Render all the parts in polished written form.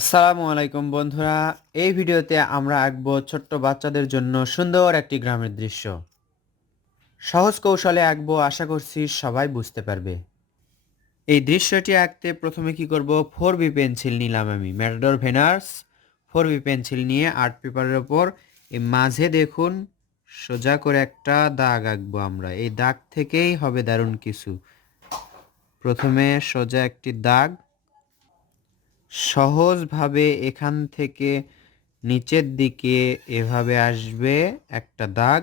আসসালামু আলাইকুম বন্ধুরা। এই ভিডিওতে আমরা আঁকবো ছোট্ট বাচ্চাদের জন্য সুন্দর একটি গ্রামের দৃশ্য। সহজ কৌশলে আঁকবো, আশা করছি সবাই বুঝতে পারবে। এই দৃশ্যটি আঁকতে প্রথমে কি করব, 4B পেন্সিল নিলাম আমি, ম্যাটাডোর ভেনার্স 4B পেন্সিল নিয়ে আর্ট পেপারের ওপর এই মাঝে দেখুন সোজা করে একটা দাগ আঁকবো আমরা। এই দাগ থেকেই হবে দারুণ কিছু। প্রথমে সোজা একটি দাগ, সহজভাবে এখান থেকে নিচের দিকে এভাবে আসবে একটা দাগ।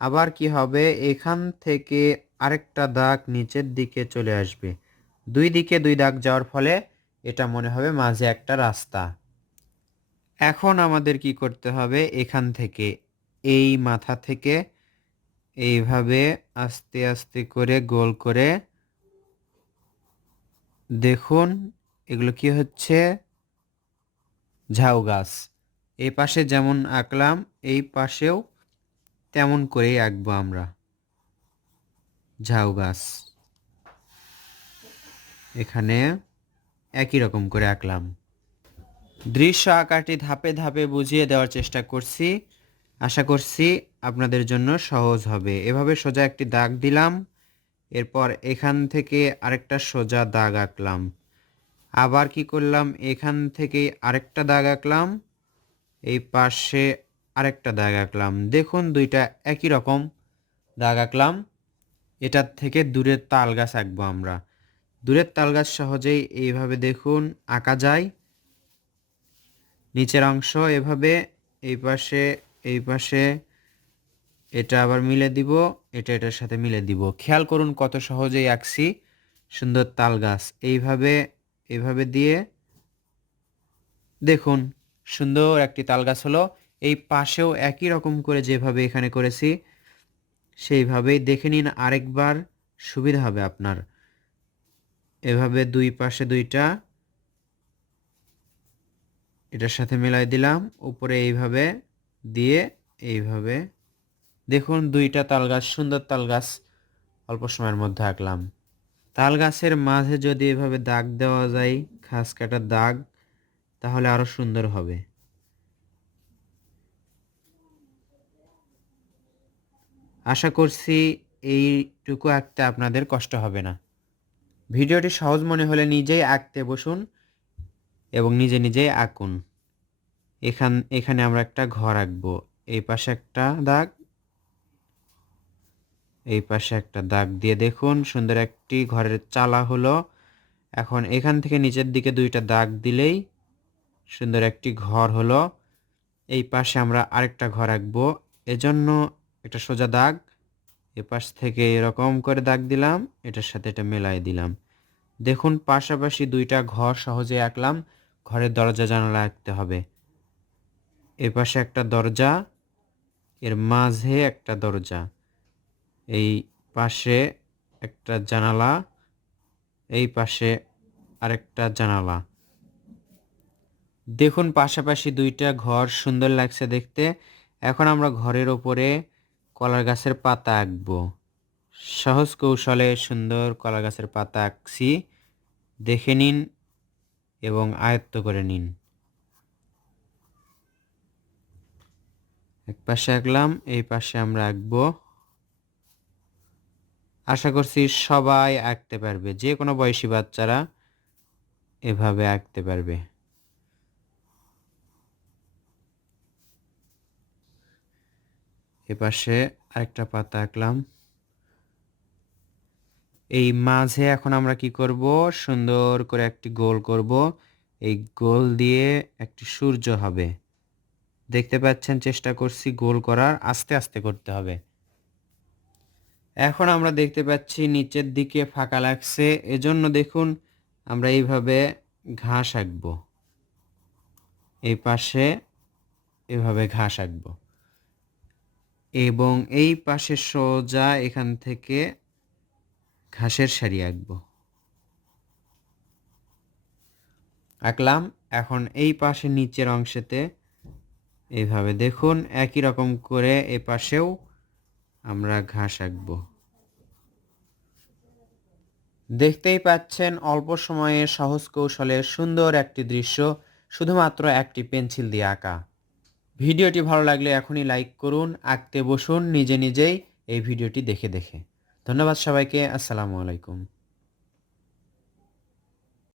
আবার কি হবে, এখান থেকে আরেকটা দাগ নিচের দিকে চলে আসবে। দুই দিকে দুই দাগ যাওয়ার ফলে এটা মনে হবে মাঝে একটা রাস্তা। এখন আমাদের কি করতে হবে, এখান থেকে এই মাথা থেকে এইভাবে আস্তে আস্তে করে গোল করে দেখুন এগুলো কি হচ্ছে, ঝাউ গাছ। এই পাশে যেমন আঁকলাম এই পাশেও তেমন করেই আঁকবো আমরা ঝাউ গাছ। এখানে একই রকম করে আঁকলাম। দৃশ্য আঁকাটি ধাপে ধাপে বুঝিয়ে দেওয়ার চেষ্টা করছি, আশা করছি আপনাদের জন্য সহজ হবে। এভাবে সোজা একটি দাগ দিলাম, এরপর এখান থেকে আরেকটা সোজা দাগ আঁকলাম। আবার কি করলাম, এখান থেকে আরেকটা দাগ আঁকলাম, এই পাশে আরেকটা দাগ আঁকলাম। দেখুন দুইটা একই রকম দাগ আঁকলাম। এটার থেকে দূরের তাল গাছ আঁকবো আমরা। দূরের তাল গাছ সহজেই এইভাবে দেখুন আঁকা যায়। নিচের অংশ এভাবে, এই পাশে এই পাশে এটা আবার মিলে দিব, এটা এটার সাথে মিলে দিব। খেয়াল করুন কত সহজেই আঁকছি সুন্দর তাল গাছ। এইভাবে এইভাবে দিয়ে দেখুন সুন্দর একটি তাল গাছ হলো। এই পাশেও একই রকম করে যেভাবে এখানে করেছি সেইভাবেই দেখে নিন আরেকবার, সুবিধা হবে আপনার। এভাবে দুই পাশে দুইটা এটার সাথে মিলাই দিলাম, উপরে এইভাবে দিয়ে এইভাবে দেখুন দুইটা তাল গাছ, সুন্দর তাল গাছ অল্প সময়ের মধ্যে আঁকলাম। তাল গাছের মাঝে যদি এভাবে দাগ দেওয়া যায়, খাস কাটা দাগ, তাহলে আরো সুন্দর হবে। আশা করছি এইটুকু আঁকতে আপনাদের কষ্ট হবে না। ভিডিওটি সহজ মনে হলে নিজেই আঁকতে বসুন এবং নিজে নিজেই আঁকুন। এখানে আমরা একটা ঘর আঁকবো। এই পাশে একটা দাগ, এই পাশে একটা দাগ দিয়ে দেখুন সুন্দর একটি ঘরের চালা হলো। এখন এখান থেকে নিচের দিকে দুইটা দাগ দিলেই সুন্দর একটি ঘর হলো। এই পাশে আমরা আরেকটা ঘর আঁকবো, এজন্য একটা সোজা দাগ, এ পাশ থেকে এরকম করে দাগ দিলাম, এটার সাথে এটা মেলাই দিলাম। দেখুন পাশাপাশি দুইটা ঘর সহজে আঁকলাম। ঘরের দরজা জানালা আঁকতে হবে। এ পাশে একটা দরজা, এর মাঝে একটা দরজা, এই পাশে একটা জানালা, এই পাশে আরেকটা জানালা। দেখুন পাশাপাশি দুইটা ঘর সুন্দর লাগছে দেখতে। এখন আমরা ঘরের ওপরে কলার গাছের পাতা আঁকবো। সহজ কৌশলে সুন্দর কলা গাছের পাতা আঁকছি, দেখে নিন এবং আয়ত্ত করে নিন। এক পাশে আঁকলাম, এই পাশে আমরা আঁকবো। আশা করছি সবাই আঁকতে পারবে, যে কোনো বয়সী বাচ্চারা এভাবে আঁকতে পারবে। এ পাশে আরেকটা পাতা আঁকলাম। এই মাঝে এখন আমরা কি করব, সুন্দর করে একটি গোল করব। এই গোল দিয়ে একটি সূর্য হবে। দেখতে পাচ্ছেন চেষ্টা করছি গোল করার, আস্তে আস্তে করতে হবে। এখন আমরা দেখতে পাচ্ছি নিচের দিকে ফাঁকা লাগছে, এজন্য দেখুন আমরা এইভাবে ঘাস আঁকবো। এই পাশে এভাবে ঘাস আঁকবো এবং এই পাশে সোজা এখান থেকে ঘাসের সারি আঁকবো। আঁকলাম। এখন এই পাশে নিচের অংশেতে এইভাবে দেখুন একই রকম করে এ পাশেও আমরা ঘাস আঁকবো। দেখতেই পাচ্ছেন অল্প সময়ে সহজ কৌশলে সুন্দর একটি দৃশ্য শুধুমাত্র একটি পেন্সিল দিয়ে আঁকা। ভিডিওটি ভালো লাগলে এখনই লাইক করুন, আঁকতে বসুন নিজে নিজেই এই ভিডিওটি দেখে দেখে। ধন্যবাদ সবাইকে। আসসালামু আলাইকুম।